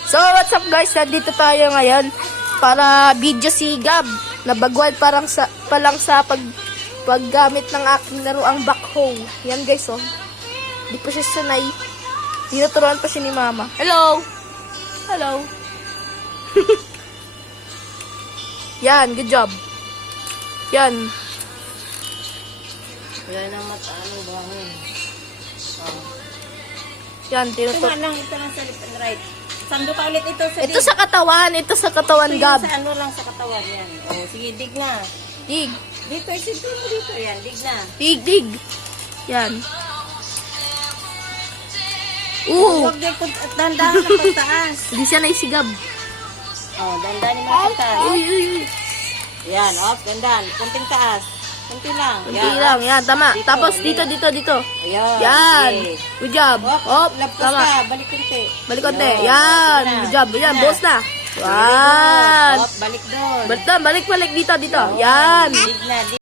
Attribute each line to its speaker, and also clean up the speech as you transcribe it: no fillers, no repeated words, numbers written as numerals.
Speaker 1: So, what's up guys? Nandito tayo ngayon para video si Gab. Nabagwal palang sa paggamit ng aking laruang backhoe. Yan guys, oh. Di pa siya sanay. Tinuturuan pa siya ni Mama. Hello! Hello! Yan, good job. Yan.
Speaker 2: Yan ang mataano bangin.
Speaker 1: Yan, tinuturuan.
Speaker 2: Ito lang sa left and right. Sando ka ulit ito sa
Speaker 1: Ito sa katawan,
Speaker 2: dig.
Speaker 1: Gab.
Speaker 2: Sa ano lang sa katawan yan. Oh, sige, dig na.
Speaker 1: Dig.
Speaker 2: Dito, isipin mo dito. Yan, dig na.
Speaker 1: Dig. Yan.
Speaker 2: Huwag dito at dandahan na pagtaas.
Speaker 1: Hindi siya naisigab.
Speaker 2: Oh, dandahan mo na pagtaas.
Speaker 1: Uy.
Speaker 2: Yan, off, dandahan. Kunting taas. Kunti lang.
Speaker 1: Kunti lang, yan, tama.
Speaker 2: Dito,
Speaker 1: Tapos
Speaker 2: ulit.
Speaker 1: dito.
Speaker 2: Ayan.
Speaker 1: Yan.
Speaker 2: Okay.
Speaker 1: Good job.
Speaker 2: Op, lapos
Speaker 1: tama.
Speaker 2: ka. Balik kunti.
Speaker 1: Balik konti.
Speaker 2: Yun.
Speaker 1: Yan.
Speaker 2: Sige na.
Speaker 1: Good job. Yan,
Speaker 2: Sige na.
Speaker 1: boss na. Yan.
Speaker 2: Op, balik doon.
Speaker 1: Balik dito. Yan.
Speaker 2: Dig na, dig.